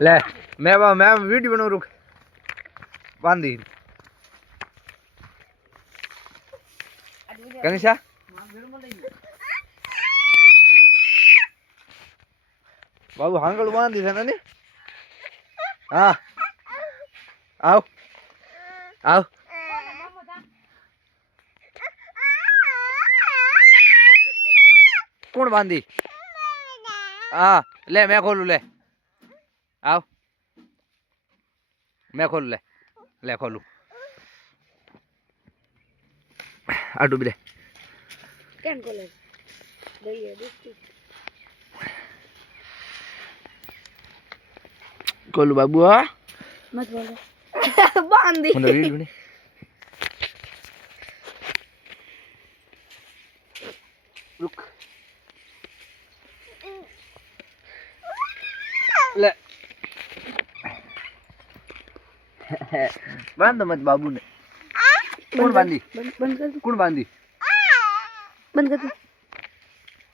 ले मैं वीडियो बना रुक बांधी गणेशा बाबू हांगल बांधी थे ना हाँ आओ आओ कौन बांधी हाँ ले मैं खोलू ले आओ मैं खोलू ले खोलू आटू भी ले खोलू बाबू हाँ मत बोलो बांधी रुक ले बांध मत बाबू ने कौन बांधी बंद कर दो कौन बांधी बंद कर दो